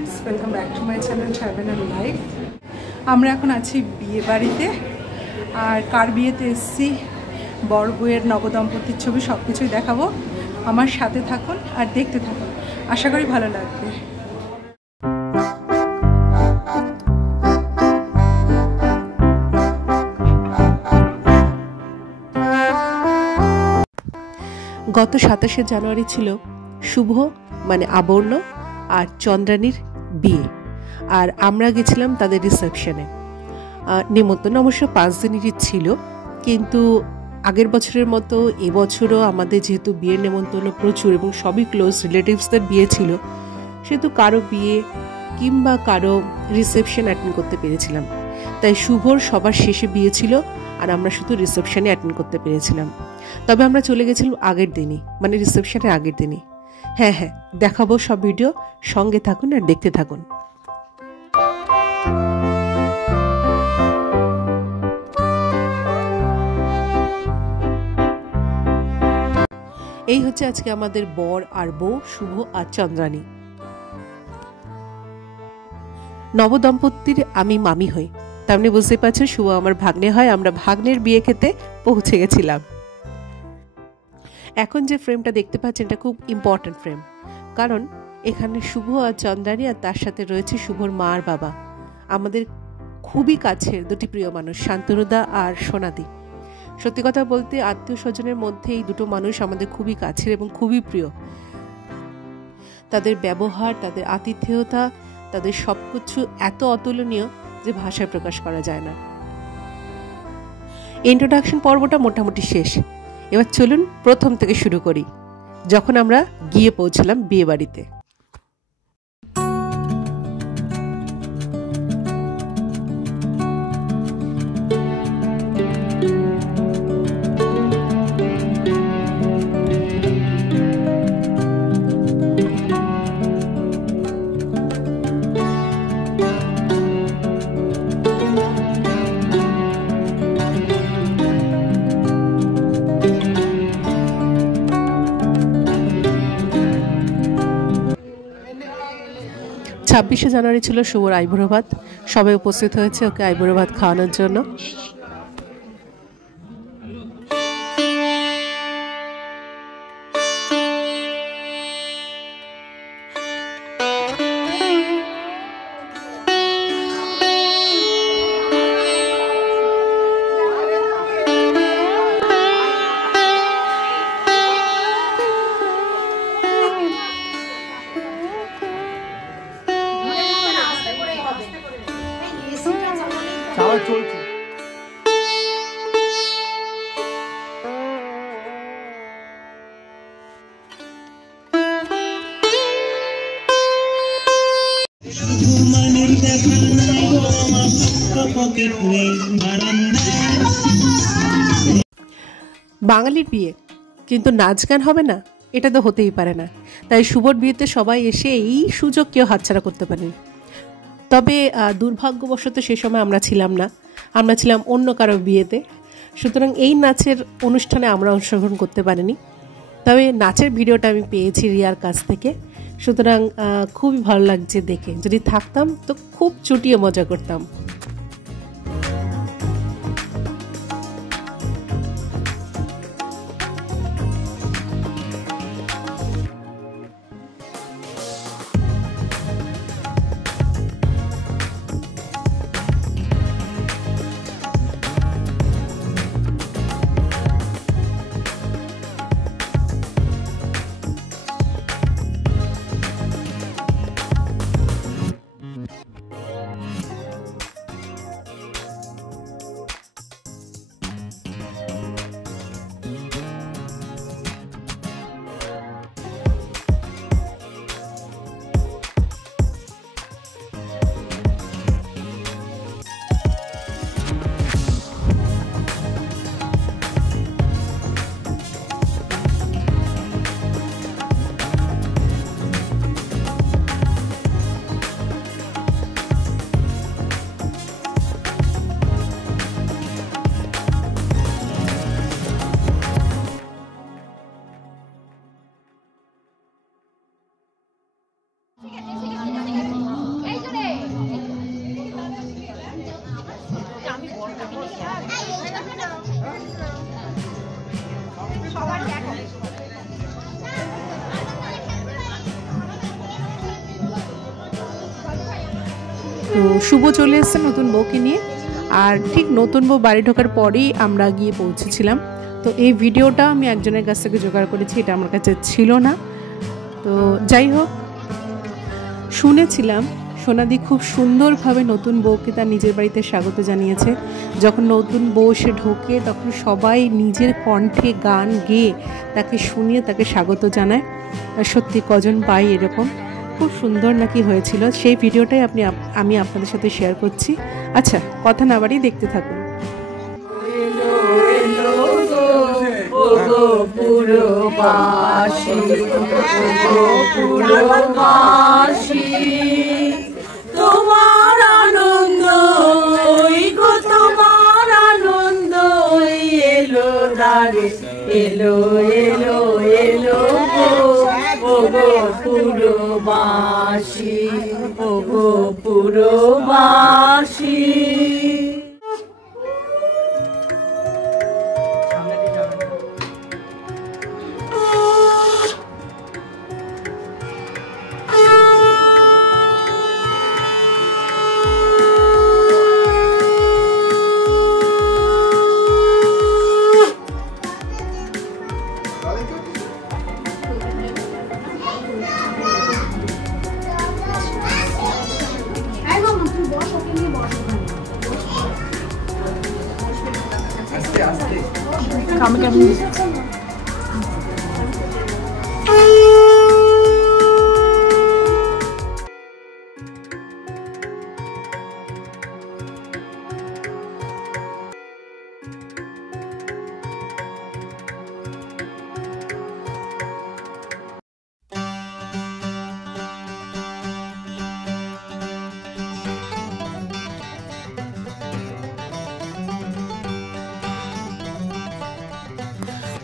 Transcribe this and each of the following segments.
Friends welcome back to my channel travel and life. আমরা এখন আছি বিয়ে বাড়িতে আর কার বিয়েতে এসেছি, বর বউয়ের নবদম্পতির ছবি সব কিছুই দেখাবো। আমার সাথে থাকুন আর দেখতে থাকুন, আশা করি ভালো লাগবে। গত 27শে জানুয়ারি ছিল শুভ মানে আবর্ণ আর চন্দ্রানীর বিয়ে, আর আমরা গেছিলাম তাদের রিসেপশনে। নিমন্ত্রণ অবশ্য 5 দিনেরই ছিল, কিন্তু আগের বছরের মতো এবছরও আমাদের যেহেতু বিয়ের নেমন্তন্ন প্রচুর এবং সবই ক্লোজ রিলেটিভসদের বিয়ে ছিল, সেহেতু কারো বিয়ে কিংবা কারো রিসেপশন অ্যাটেন্ড করতে পেরেছিলাম। তাই শুভর সবার শেষে বিয়ে ছিল আর আমরা শুধু রিসেপশনে অ্যাটেন্ড করতে পেরেছিলাম। তবে আমরা চলে গেছিলাম আগের দিনই, মানে রিসেপশনের আগের দিনই। হ্যাঁ, দেখাবো সব ভিডিও, সঙ্গে থাকুন আর দেখতে থাকুন। এই হচ্ছে আজকে আমাদের বর আর বউ শুভ আর চন্দ্রানী। নবদম্পতির আমি মামি হই, তার মানে বুঝতে পারছেন শুভ আমার ভাগ্নে হয়। আমরা ভাগ্নের বিয়ে খেতে পৌঁছে গেছিলাম। এখন যে ফ্রেমটা দেখতে পাচ্ছেন এটা খুব ইম্পর্টেন্ট ফ্রেম, কারণ এখানে শুভ আর চন্দ্রানী আর তার সাথে রয়েছে শুভর মা আর বাবা, আমাদের খুবই কাছের দুটি প্রিয় মানুষ, শান্তনুদা আর সোনাদি। সত্যি কথা বলতে আত্মীয় স্বজনের মধ্যে এই দুটো মানুষ আমাদের খুবই কাছের এবং খুবই প্রিয়। তাদের ব্যবহার, তাদের আতিথেয়তা, তাদের সবকিছু এত অতুলনীয় যে ভাষায় প্রকাশ করা যায় না। ইন্ট্রোডাকশন পর্বটা মোটামুটি শেষ, এবার চলুন প্রথম থেকে শুরু করি, যখন আমরা গিয়ে পৌঁছলাম বিয়ে বাড়িতে। 26শে জানুয়ারি ছিল শুভর আইবুড়ো ভাত, সবাই উপস্থিত হয়েছে ওকে আইবুড়ো ভাত খাওয়ানোর জন্য। চলছে বাঙালির বিয়ে, কিন্তু নাচ গান হবে না, এটা তো হতেই পারে না। তাই শুভর বিয়েতে সবাই এসে এই সুযোগ কেউ হাতছাড়া করতে পারেনি। তবে দুর্ভাগ্যবশত সে সময় আমরা ছিলাম না, আমরা ছিলাম অন্য কারো বিয়েতে, সুতরাং এই নাচের অনুষ্ঠানে আমরা অংশগ্রহণ করতে পারিনি। তবে নাচের ভিডিওটা আমি পেয়েছি রিয়ার কাছ থেকে, সুতরাং খুবই ভালো লাগছে দেখে। যদি থাকতাম তো খুব চুটিয়ে মজা করতাম। তো শুভ চলে এসছে নতুন বউকে নিয়ে, আর ঠিক নতুন বউ বাড়ি ঢোকার পরেই আমরা গিয়ে পৌঁছেছিলাম। তো এই ভিডিওটা আমি একজনের কাছ থেকে জোগাড় করেছি, এটা আমার কাছে ছিল না। তো যাই হোক, শুনেছিলাম সোনাদি খুব সুন্দরভাবে নতুন বউকে তার নিজের বাড়িতে স্বাগত জানিয়েছে। যখন নতুন বউ সে ঢোকে তখন সবাই নিজের কণ্ঠে গান গেয়ে তাকে শুনিয়ে তাকে স্বাগত জানায়। সত্যি কজন পাই এরকম, খুব সুন্দর নাকি হয়েছিল। সেই ভিডিওটাই আমি আপনাদের সাথে শেয়ার করছি। আচ্ছা, কথা না বাড়িয়ে দেখতে থাকুন। তোমার আনন্দ, তোমার আনন্দ এলো দারে, এলো এলো এলো গো পুরবাসী, ও গো পুরবাসী।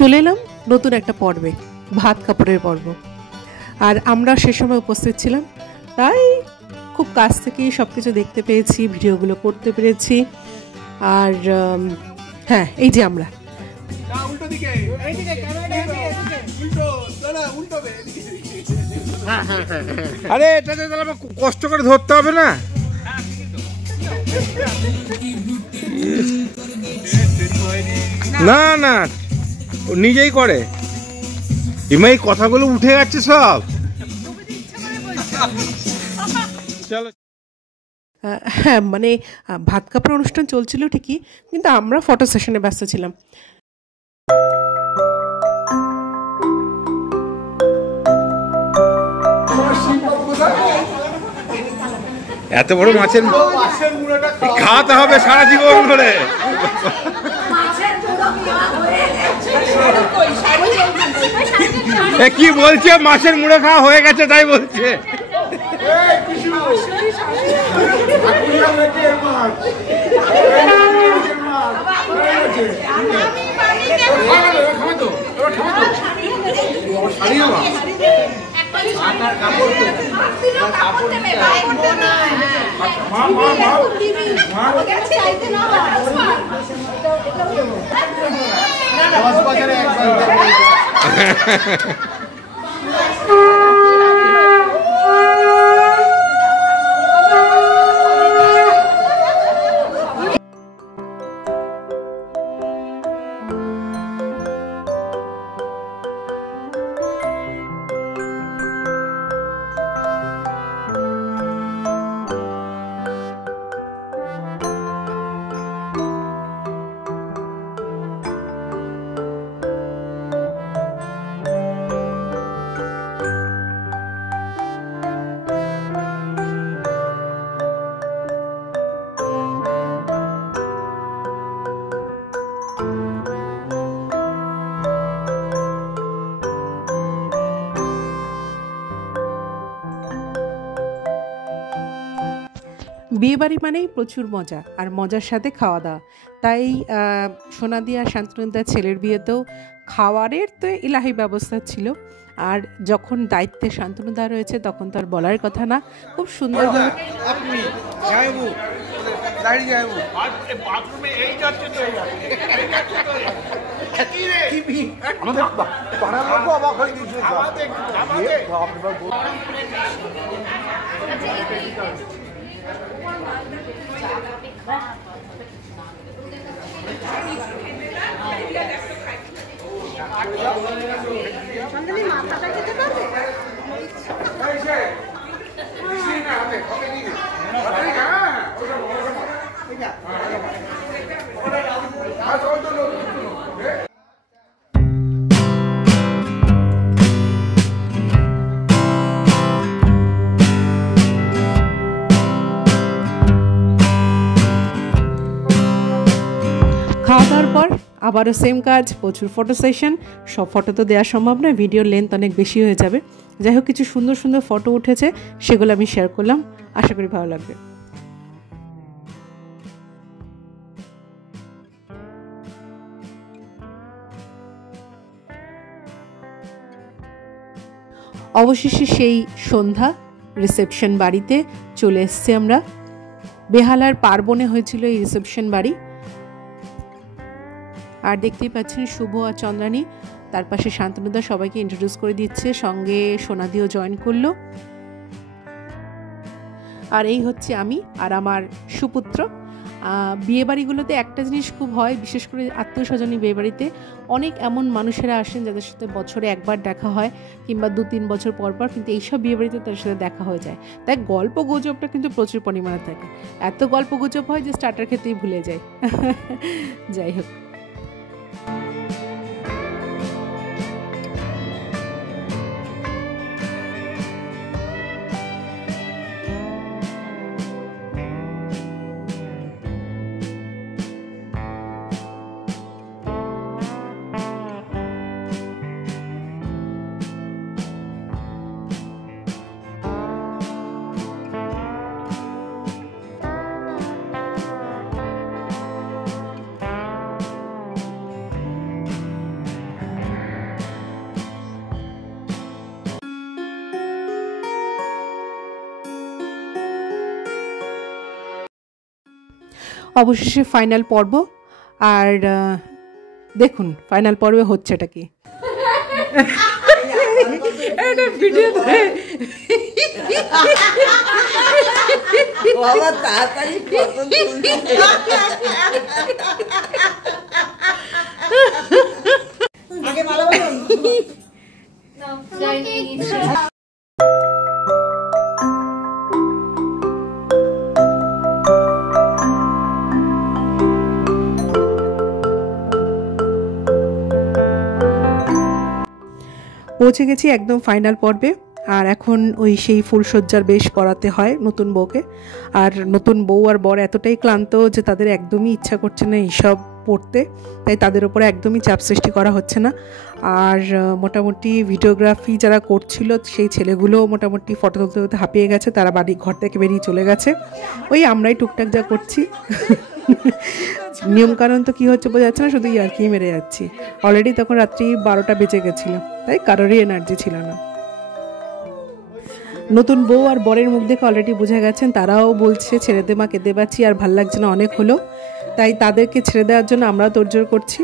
চলে এলাম নতুন একটা পর্বে, ভাত কাপড়ের পর্ব। আর আমরা সে সময় উপস্থিত ছিলাম, তাই খুব কাছ থেকেই সব কিছু দেখতে পেয়েছি, ভিডিওগুলো করতে পেরেছি। আর হ্যাঁ, এই যে আমরা আরে এটাতে তাহলে কষ্ট করে ধরতে হবে না? না না, ও নিজেই করে। এই কথাগুলো উঠে যাচ্ছে সব। চলো। হ্যাঁ, মানে ভাত কাপড় অনুষ্ঠান চলছিল ঠিকই, কিন্তু আমরা ফটো সেশনে ব্যস্ত ছিলাম। এত বড় মাছের খাওয়াতে হবে সারা জীবন ধরে। কি বলছে? মাছের মুড়ে খাওয়া হয়ে গেছে তাই বলছে। বিয়েবাড়ি মানেই প্রচুর মজা, আর মজার সাথে খাওয়া দাওয়া। তাই সোনাদি আর শান্তনুদার ছেলের বিয়েতেও খাওয়ারের তো ইলাহি ব্যবস্থা ছিল। আর যখন দায়িত্বে শান্তনুদা রয়েছে তখন তো আর বলার কথা না, খুব সুন্দর। আবারও সেম কাজ, প্রচুর ফটো সেশন। সব ফটো তো দেওয়া সম্ভব নয়, ভিডিওর লেন্থ অনেক বেশি হয়ে যাবে। যাই হোক, কিছু সুন্দর সুন্দর ফটো উঠেছে, সেগুলো আমি শেয়ার করলাম, আশা করি ভালো লাগবে। অবশেষে সেই সন্ধ্যা, রিসেপশন বাড়িতে চলে এসেছি আমরা। বেহালার পার্বণে হয়েছিল এই রিসেপশন বাড়ি। আর দেখতেই পাচ্ছেন শুভ আর চন্দ্রানী, তার পাশে শান্তনুদা সবাইকে ইন্ট্রোডিউস করে দিচ্ছে, সঙ্গে সোনাদিও জয়েন করলো। আর এই হচ্ছে আমি আর আমার সুপুত্র। বিয়েবাড়িগুলোতে একটা জিনিস খুব হয়, বিশেষ করে আত্মীয়স্বজনী বিয়েবাড়িতে অনেক এমন মানুষেরা আসেন যাদের সাথে বছরে একবার দেখা হয় কিংবা 2-3 বছর পর পর, কিন্তু এইসব বিয়েবাড়িতে তাদের সাথে দেখা হয়ে যায়। তাই গল্প গুজবটা কিন্তু প্রচুর পরিমাণে থাকে। এত গল্প গুজব হয় যে স্টার্টার খেতেই ভুলে যায়। যাই হোক, অবশেষে ফাইনাল পর্ব। আর দেখুন ফাইনাল পর্বে হচ্ছেটা কি। পৌঁছে গেছি একদম ফাইনাল পর্বে। আর এখন ওই সেই ফুলসজ্জার বেশ পরাতে হয় নতুন বউকে। আর নতুন বউ আর বর এতটাই ক্লান্ত যে তাদের একদমই ইচ্ছা করছে না এইসব পড়তে, তাই তাদের উপরে একদমই চাপ সৃষ্টি করা হচ্ছে না। আর মোটামুটি ভিডিওগ্রাফি যারা করছিল সেই ছেলেগুলো মোটামুটি ফটো তুলতে তুলতে হাঁপিয়ে গেছে, তারা বাড়ি ঘর থেকে বেরিয়ে চলে গেছে। ওই আমরাই টুকটাক যা করছি। নিয়মকানুন তো কী হচ্ছে বোঝা যাচ্ছে না, শুধু ইয়ার্কি মেরে যাচ্ছি। অলরেডি তখন রাত্রি 12টা বেজে গেছিলো, তাই কারোরই এনার্জি ছিল না। নতুন বউ আর বরের মুখ দেখে অলরেডি বোঝা গেছেন, তারাও বলছে ছেড়ে দে মা, কেঁদে পাচ্ছি, আর ভাল লাগছে না, অনেক হলো। তাই তাদেরকে ছেড়ে দেওয়ার জন্য আমরাও তোড়জোড় করছি।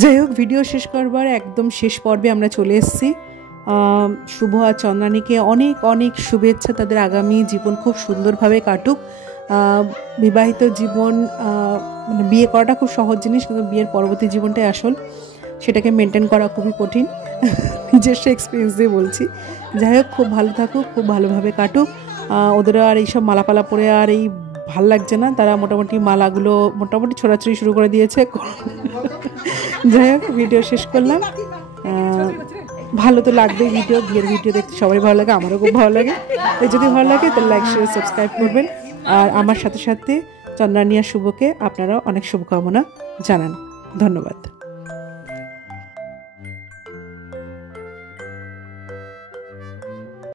যাই হোক, ভিডিও শেষ করবার একদম শেষ পর্বে আমরা চলে এসেছি। শুভ আর চন্দ্রানীকে অনেক অনেক শুভেচ্ছা, তাদের আগামী জীবন খুব সুন্দরভাবে কাটুক। বিবাহিত জীবন মানে বিয়ে করাটা খুব সহজ জিনিস, কিন্তু বিয়ের পরবর্তী জীবনটাই আসল, সেটাকে মেনটেন করা খুবই কঠিন, নিজস্ব এক্সপিরিয়েন্স দিয়ে বলছি। যাই হোক, খুব ভালো থাকুক, খুব ভালোভাবে কাটুক। ওদের আর এইসব মালাপালা পরে আর এই ভাল লাগছে না, তারা মোটামুটি মালাগুলো মোটামুটি ছোড়াছুড়ি শুরু করে দিয়েছে। যাই হোক, ভিডিও শেষ করলাম। ভালো তো লাগবে ভিডিও, বিয়ের ভিডিও দেখতে সবাই ভালো লাগে, আমারও খুব ভালো লাগে। তাই যদি ভালো লাগে তাহলে লাইক শেয়ার সাবস্ক্রাইব করবেন। আর আমার সাথে সাথে চন্দ্রানী আর শুভকে আপনারাও অনেক শুভকামনা জানান। ধন্যবাদ।